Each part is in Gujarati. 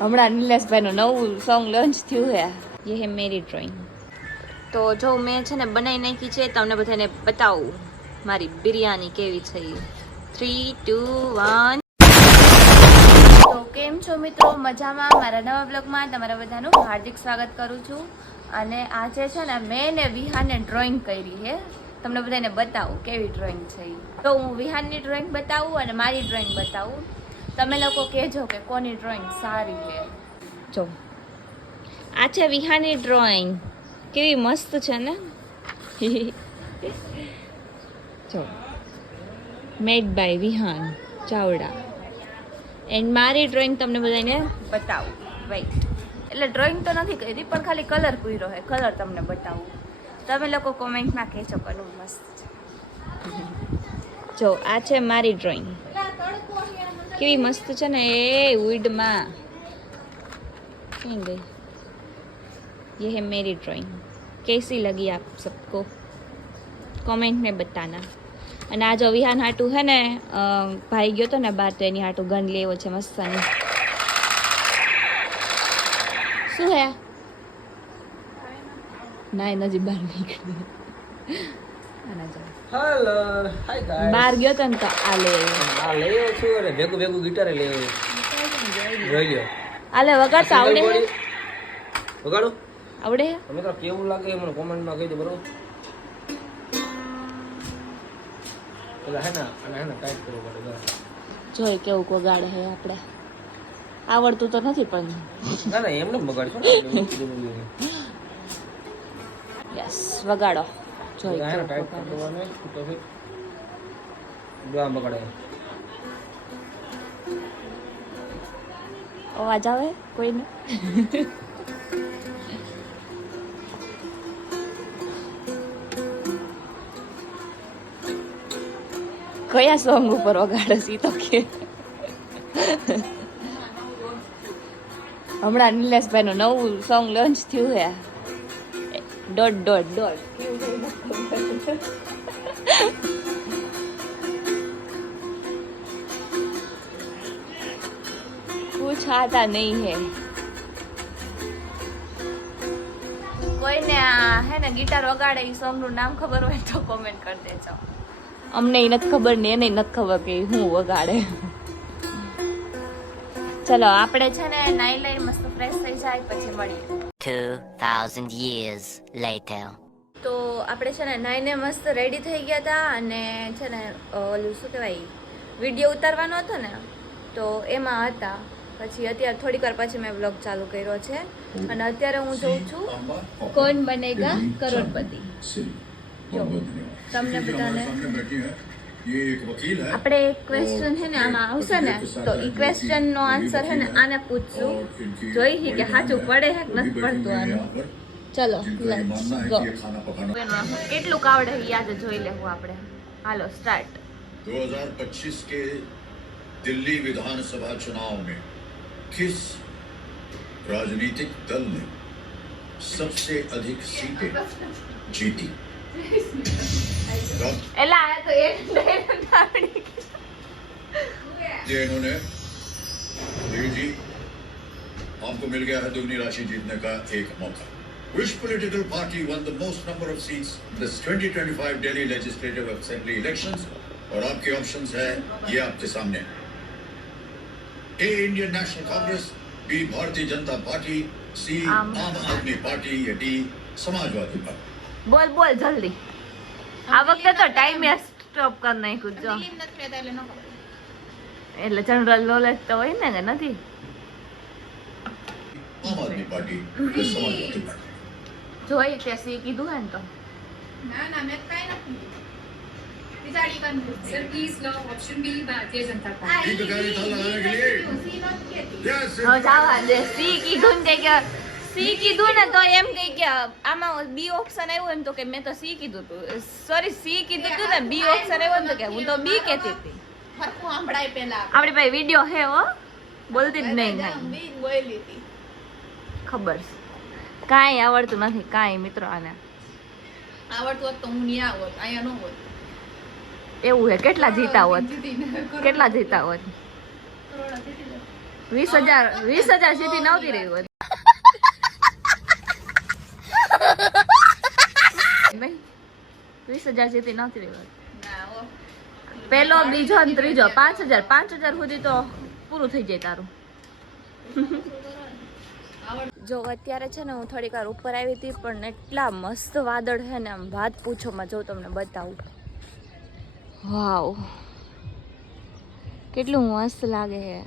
હમણાં નિલેશભાઈનું નવું સોંગ લોન્ચ થયું હે યે હે મેરી ડ્રોઈંગ. તો જો મેં છે ને બનાવી નાખી છે, તમને બધાને બતાવું મારી બિરયાની કેવી છે. 3, 2, 1. તો કેમ છો મિત્રો? મજામાં? મારા નવા બ્લોગમાં તમારા બધાનું હાર્દિક સ્વાગત કરું છું. અને આજે છે ને મેં ને વિહાને ડ્રોઈંગ કરી છે, તમને બધાને બતાવું કેવી ડ્રોઈંગ છે. તો હું વિહાનની ડ્રોઈંગ બતાવું અને મારી ડ્રોઈંગ બતાવું. તમે લોકો કહેજો કે કોની ડ્રોઈંગ સારી છે. જો આ છે વિહાની ડ્રોઈંગ, કેવી મસ્ત છે ને. જો made by Vihaan Chavda. And મારી ડ્રોઈંગ તમને બધાને બતાવું. રાઈટ, એટલે ડ્રોઈંગ તો નથી કરી પણ ખાલી કલર પૂર્યો છે, કલર તમને બતાવું. તમે લોકો કોમેન્ટમાં કહેજો કનું મસ્ત છે. જો આ છે મારી ડ્રોઈંગ, કેવી મસ્ત છે ને. એ વુડમાં ક્યાં ગઈ? ये है मेरी ड्राइंग, कैसी लगी आप सबको कमेंट में बताना. અને આ જો વિહાન હાટું હે ને ભાઈ ગયો તો ને બાર, તો એની હાટું ગન લેવો છે મસ્ત. શું હે? ના નજી બહાર નીકળી. Hello hi guys. બહાર ગયો તો ને તો આ લે આવ્યો છું. અરે ભેગું ભેગું ગિટાર લઈ આવ્યો. જોઈ લ્યો. આલે વગાડતા આવડે હે? વગાડો આવડે હે? તમે તો કેવું લાગે મને કોમેન્ટમાં કહી દો બરોબર. પેલા હે ને અને હે ને ટાઈપ કરવો પડે બરાબર. જોઈ કેવું વગાડે હે. આપણે આવડતું તો નથી પણ ના ના એમને બગાડશો ને. યસ વગાડો. જોઈ હે ને કેવું ટાઈપ વગાડે. કરવાનો તો ફિર ગામ બગાડે. અવાજ આવે કોઈને? કયા સોંગ ઉપર વગાડે છે તો કે? હમણાં નિલેશભાઈનું નવું સોંગ લોન્ચ થયું હે. ડોટ ડોટ ડોટ कुछ आता नहीं है. કોઈને હે ને ગિટાર વગાડે એ સોંગ નું નામ ખબર હોય તો કોમેન્ટ કરી દેજો. અમને એ નથી ખબર ને એને નથી ખબર કે હું વગાડે. ચલો આપણે છે ને નાઈ લઈ મસ્ત ફ્રેશ થઈ જાય પછી મળીએ. 2000 years later. તો આપણે છે ને નાઈને મસ્ત રેડી થઈ ગયા હતા અને છે ને ઓલું શું કહેવાય વિડીયો ઉતારવાનો હતો ને તો એમાં હતા. પછી અત્યારે થોડીક વાર પછી મેં બ્લોગ ચાલુ કર્યો છે અને અત્યારે હું જોઉં છું કોણ બનેગા કરોડપતિ. જો તમને બધાને આપણે એક ક્વેશ્ચન છે ને આમાં આવશે ને તો એ ક્વેશ્ચન નો આન્સર છે ને આને પૂછશું. જોઈ કે સાચું પડે છે કે નથી પડતું આનું. ચલો લેટ્સ ગો. કેટલું આવડે યાદ જોઈ લેવું આપણે. હાલો સ્ટાર્ટ. 2025 के दिल्ली विधानसभा चुनाव में किस राजनीतिक दल ने सबसे अधिक सीटें जीती? એલા આ તો એક ડાયલોગ આવડી ये इन्होंने जी आपको मिल गया है दुगनी राशि जीतने का एक मौका. Which political party won the most number of seats in this 2025 Delhi Legislative Assembly elections? और आपके ऑप्शंस है ये आपके सामने. A Indian national Congress, B Bharatiya Janata party, C आम आदमी पार्टी या D समाजवादी पार्टी. બોલ બોલ જલ્દી. આ વખતે તો ટાઈમ સ્ટોપ કરી નાખ્યું. જો એટલે જનરલ નોલેજ તો હોય ને કે નથી? आम आदमी पार्टी या समाजवादी पार्टी. જોઈ તે સી કીધું હે ને તો ના ના મેં કાઈ નથી વિચારી કન્ફ્યુઝ સર પ્લીઝ લો option B Bharatiya Janata party. ठीक है था लगाने के लिए. Yes. હવે જાવા દે. સી કીધું ને કે સી કીધું ને તો એમ કહી કે આમાં બી ઓપ્શન આવ્યું એમ તો કે મેં તો સી કીધું હતું. સોરી સી કીધું હતું ને બી ઓપ્શન આવ્યું ને તો કે હું તો બી કહેતી હતી. હરખું સાંભળાય પહેલા આપણી પાસે વિડિયો હે હો, બોલતી જ નહીં કાંઈ. બી બોલી હતી. ખબર છે કાંઈ આવડતું નથી કાંઈ મિત્રો આને. આવડતું હોત તો હું નહીં આવત, અહીંયા ન હોત. એવું હે કેટલા જીતા હોત? જીતીને કેટલા જીતા હોત? કરોડા જીતી જાય. 20,000 સીધી નહોતી રહી હોય 20,000 સીધી નહોતી રહી હોય પહેલો બીજો અને ત્રીજો 5,000 સુધી તો પૂરું થઈ જાય તારું જો અત્યારે છે ને હું થોડીક વાર ઉપર આવી હતી પણ એટલા મસ્ત વાદળ છે ને આમ વાત પૂછોમાં જો તમને બતાવું વાવ કેટલું મસ્ત લાગે છે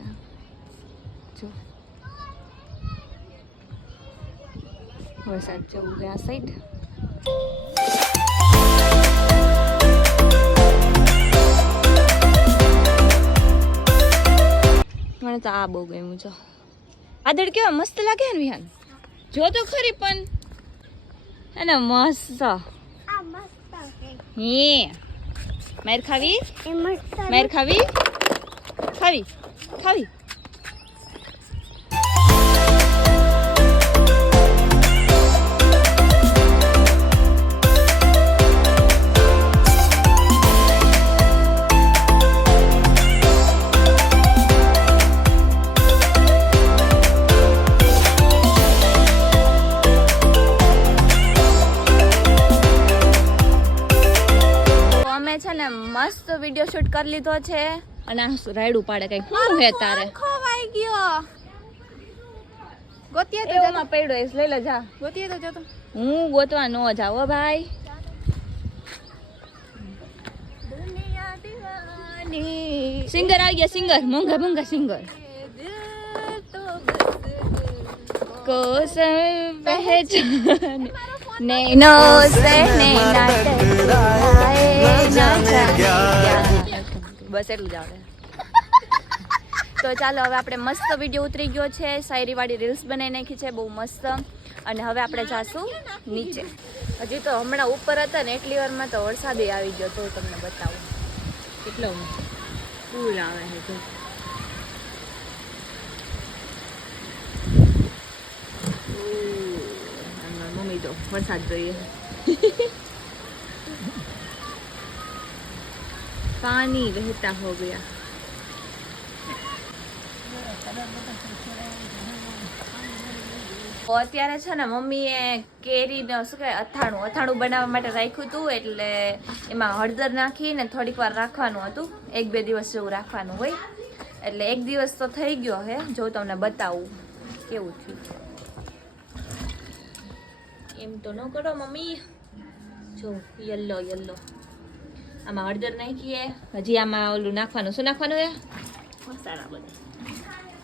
જો વરસાદ જેવું છે આ સાઈડ મને તો આ બહુ ગમ્યું છે વાદળ કેવા મસ્ત લાગે ને વિહાન જો તો ખરી પણ એને મસ્ત હે માર ખાવી માર ખાવી ખાવી ખાવી છે ને મસ્ત વિડિયો શૂટ કરી લીધો છે અને આ રાયડું પાડે કઈ શું હે તારે ખોવાઈ ગયો ગોતીએ તો એમાં પડ્યો એસ લઈ લે જા ગોતીએ તો જતો હું ગોતવા નો જાવ હો ભાઈ દુનિયા દીવાની સિંગર આવી ગયા સિંગર મોંઘા મોંઘા સિંગર કોસમ પહેચાન નैनो से नैना બસ એટલું જ આવડે તો ચાલો હવે આપણે મસ્ત વિડીયો ઉતરી ગયો છે શાયરી વાળી રીલ્સ બનાવી નાખી છે બહુ મસ્ત અને હવે આપણે જાશું નીચે હજી તો હમણાં ઉપર હતા ને એટલી વારમાં તો વરસાદ આવી ગયો તો તમને બતાવું કેટલો ફૂલ આવે છે જો મમ્મી તો વરસાદ જોઈએ पानी बहता हो गया અત્યારે છે ને મમ્મીએ કેરીનો શું કહેવાય અથાણું બનાવવા માટે રાખ્યું હતું એટલે એમાં હળદર નાખીને થોડીક વાર રાખવાનું હતું 1-2 દિવસ જેવું રાખવાનું હોય એટલે 1 દિવસ તો થઈ ગયો હે જો તમને બતાવું કેવું થયું એમ તો ન કરો મમ્મી જો યલો આમાં હળદર નાખીએ હજી આમાં ઓલું નાખવાનું શું નાખવાનું છે મસાલા બધા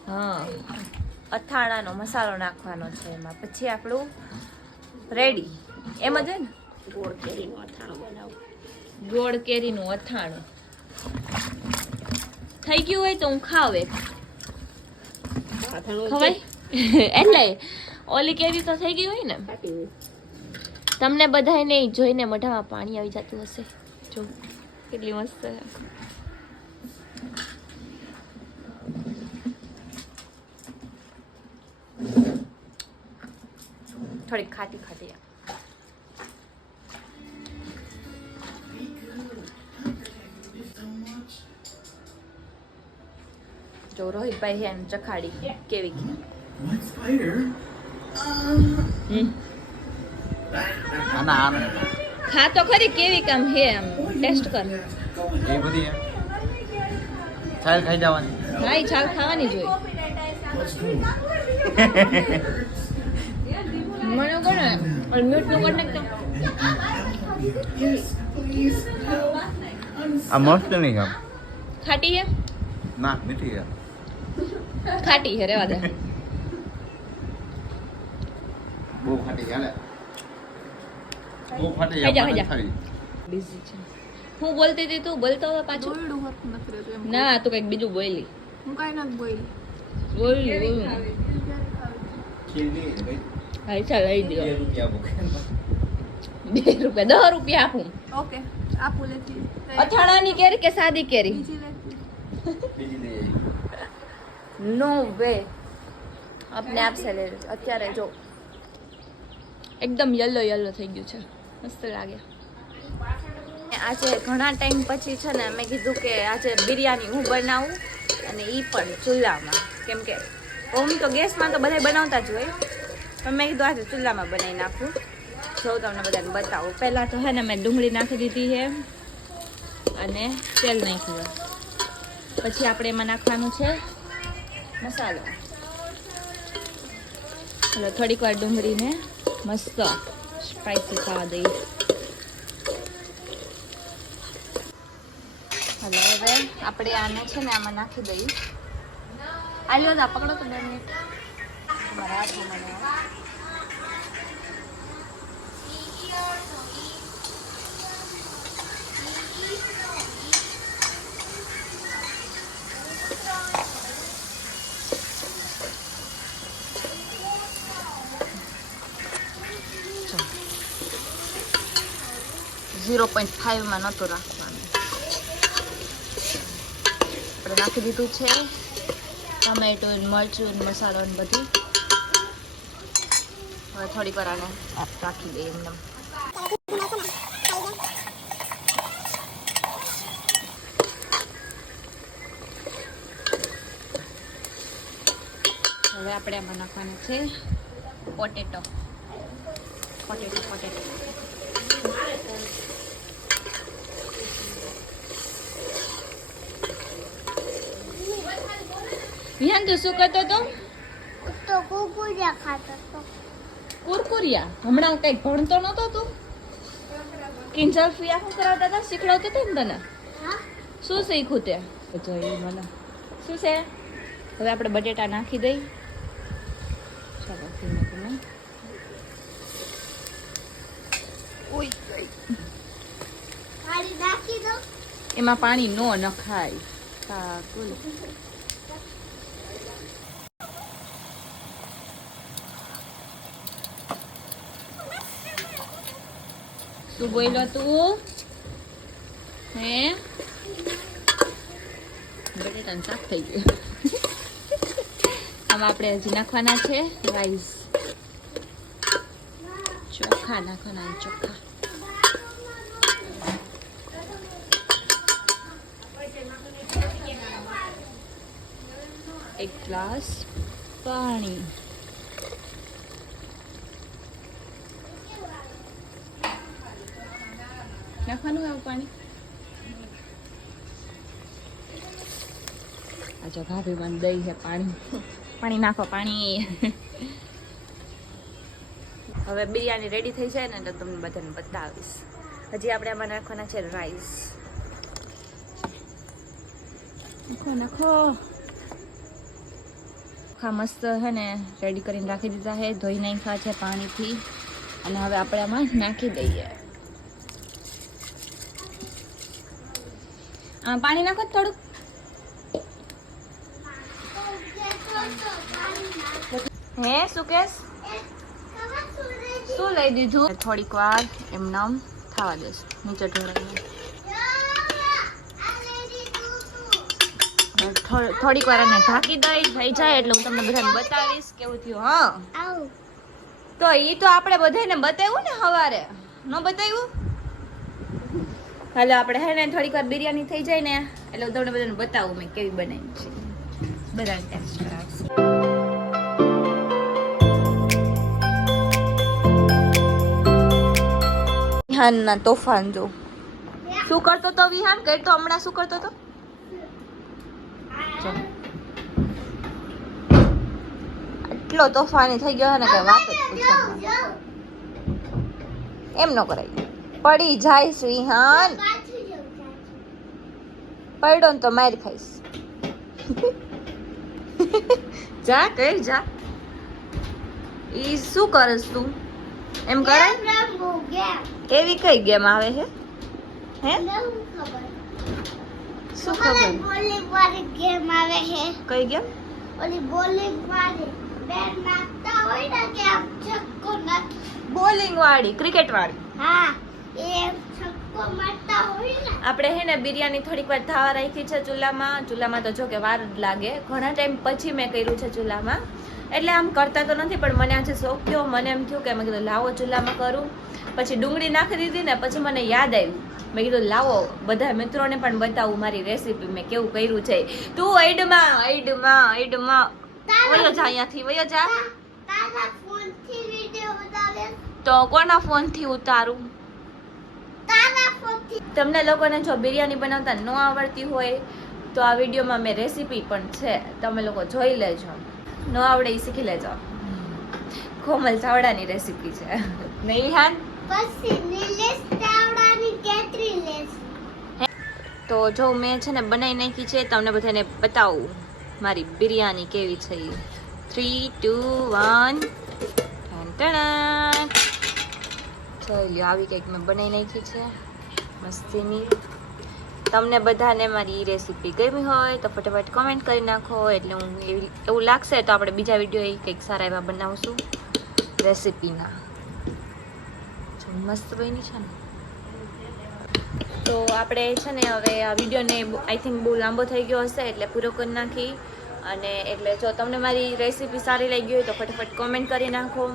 હા અથાણાનો મસાલો નાખવાનો છે એમાં પછી આપણું રેડી એમ જ ને ગોળ કેરીનું અથાણું બનાવું ગોળ કેરીનું અથાણું થઈ ગયું હોય તો હું ખાવ એક ખવાય એટલે ઓલી કેરી તો થઈ ગઈ હોય ને તમને બધાને જોઈને મોઢામાં પાણી આવી જતું હશે જો કેટલી મસ્ત છે થોડી ખાટી ખાટી જો રોહિતભાઈ હે ચખાડી કેવી ખા તો ખરી કેવી કામ હે આમ ટેસ્ટ કર એ બધી છાલ ખાઈ જવાની હા ઈ છાલ ખાવાની જોઈએ મને કોને ઓર મ્યુટ નું કર નાખ તો આ મસ્ત નહીં કામ ખાટી હે ના મીઠી છે ખાટી હે રેવા દે બહુ ખાટી હાલે બહુ ખાટી ખાઈ જા, ખાઈ જા. ખાઈ બિઝી છે હું બોલતી હતી તું બોલતો હવે પાછું ના તું કઈક બીજું બોલી હું કઈ નથી બોલી બોલી હા ચાલ લઈ દો ₹2 ₹2 10 રૂપિયા આપું ઓકે આપું લેતી અથાણાની કેરી કે સાદી કેરી બીજી લેતી બીજી લઈ નો વે આપને આપશે લે અત્યારે જો એકદમ યલો થઈ ગયું છે મસ્ત લાગે આજે ઘણા ટાઈમ પછી છે ને મેં કીધું કે આજે બિરયાની હું બનાવું અને એ પણ ચૂલામાં, કેમ કે ઓમ તો ગેસમાં તો બધા બનાવતા જ હોય, પણ મેં કીધું આજે ચૂલામાં બનાવી નાખું. જો તમને બધાને બતાવું. પહેલાં તો હે ને મેં ડુંગળી નાખી દીધી છે અને તેલ નાખ્યું. પછી આપણે એમાં નાખવાનું છે મસાલો. એટલે થોડીક વાર ડુંગળીને મસ્ત સ્પાઈસી ખાવા દઈએ. હવે આપણે આને છે ને આમાં નાખી દઈએ. આલ્યો તા પકડો તો 2 મિનિટ. તમારા હાથમાં મને ઝીરો 0.5 નહોતું રાખવાનું. આપણે નાખી દીધું છે ટમેટો, મરચું, મસાલો ને બધું. હવે થોડીક વાર આને રાખી દઈએ એમને. હવે આપણે આમાં નાખવાનું છે પોટેટો. વિહાન તું શું કરતો તો? તો કુકુરિયા ખાતો તો. કુરકુરિયા? હમણાં કઈ ભણતો નતો તું? કિંજલ ફિયા શું કરાવતા હતા? શીખડાવતા હતા ને તને? હા. શું શીખ્યું તે? જોયું મને. શું છે? હવે આપણે બટેટા નાખી દઈ. ચાલો ધીમે ધીમે. ઓય પાણી નાખી દો. એમાં પાણી નો નખાય. હા કુલ. શું બોલ્યો તું? હે બટેટાનું શાક થઈ ગયું. આમાં આપણે હજી નાખવાના છે રાઈસ. ચોખા નાખવાના. ચોખા એક ગ્લાસ પાણી. નાખવાનું એવું પાણી. આ જો ભાભી મને દઈ છે પાણી. પાણી નાખો પાણી. હવે બિરયાની રેડી થઈ જાય ને તો તમને બધાને બતાવીશ. હજી આપણે આમાં નાખવાના છે રાઈસ. નાખો. ચોખા મસ્ત છે ને રેડી કરીને રાખી દીધા છે. ધોઈ નાખ્યા છે પાણીથી. અને હવે આપણે આમાં નાખી દઈએ. પાણી નાખો થોડુંક. હે સુકેશ શું લઈ દીધું? થોડીક વાર એમનામ થવા દેશ. નીચે ઢોળાઈને થોડીક વાર એને ઢાંકી દઈ. થઈ જાય એટલે હું તમને બધાને બતાવીશ કેવું થયું. હા તો ઈ તો આપણે બધાને બતાવ્યું ને સવારે. ન બતાવ્યું? હાલો આપણે હે ને થોડીક વાર બિરયાની થઈ જાય ને એટલે હું તમને બધાને બતાવું મેં કેવી બનાવી છે. બધાને ટેસ્ટ કરાવશે. વિહાનના તોફાન જો. શું કરતો તો વિહાન? કઈ તો હમણાં શું કરતો તો? એટલો તોફાની થઈ ગયો ને કે વાત જ પૂછો. એમ ન કરાય. પડી જાય વિહાન. પડ્યો ને તો માર ખાઈશ. જા કઈ જા. ઈ શું કરસ તું? એમ કરાય? એવી કઈ ગેમ આવે છે? હે શું ખબર? બોલિંગ વાળી ગેમ આવે છે. કઈ ગેમ? ઓલી બોલિંગ વાળી બેટ નાખતા હોય ને કે આમ છક્કો નાખ. બોલિંગ વાળી, ક્રિકેટ વાળી. હા એ છક્કો મારતા હોય ને. આપણે હે ને બિરયાની થોડીક વાર થવા રાખી છે ચૂલામાં. ચૂલામાં તો જો કે વાર જ લાગે. ઘણા ટાઈમ પછી મેં કર્યું છે ચૂલામાં. એટલે આમ કરતા તો નથી, પણ મને આજે શોખ થયો, મને એમ થયું કે મેં કીધું લાવો ચૂલામાં કરું. પછી ડુંગળી નાખી દીધી ને પછી મને યાદ આવ્યું, મેં કીધું લાવો બધા મિત્રોને પણ બતાવું મારી રેસીપી મેં કેવું કર્યું છે. તું અઈડમાં વયો જા, અહીંયાથી વયો જા. તારા ફોનથી વિડિયો ઉતારે. તો કોના ફોનથી ઉતારું? તારા ફોનથી. તમને લોકોને જો બિરયાની બનાવતા ન આવડતી હોય તો આ વિડીયોમાં મેં રેસીપી પણ છે, તમે લોકો જોઈ લેજો. ન આવડે એ શીખી લેજો. કોમલ ચાવડાની રેસીપી છે. નહીં વિહાન? પછી નિલેશ ચાવડાની કેટરી લેસ. તો જો મેં છે ને બનાવી નાખી છે, તમને બધાને બતાવું મારી બિરયાની કેવી છે. 3, 2, 1 જોઈ લ્યો, આવી કંઈક મેં બનાવી નાખી છે મસ્તીની. તમને બધાને મારી રેસીપી ગમી હોય તો ફટાફટ કોમેન્ટ કરી નાખો, એટલે હું એવું લાગશે તો આપણે બીજા વિડીયો કંઈક સારા એવા બનાવશું રેસીપીના. મસ્ત બની છે ને. તો આપણે છે ને હવે આ વિડીયોને આઈ થિંક બહુ લાંબો થઈ ગયો હશે એટલે પૂરો કરી નાખી. અને એટલે જો તમને મારી રેસીપી સારી લાગી હોય તો ફટાફટ કોમેન્ટ કરી નાખો.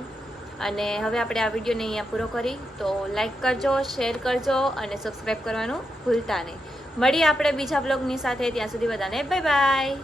અને હવે આપણે આ વિડીયોને અહીંયા પૂરો કરી, તો લાઈક કરજો, શેર કરજો અને સબસ્ક્રાઈબ કરવાનું ભૂલતા નહીં. મળીએ આપણે બીજા બ્લોગની સાથે, ત્યાં સુધી બધાને બાય બાય.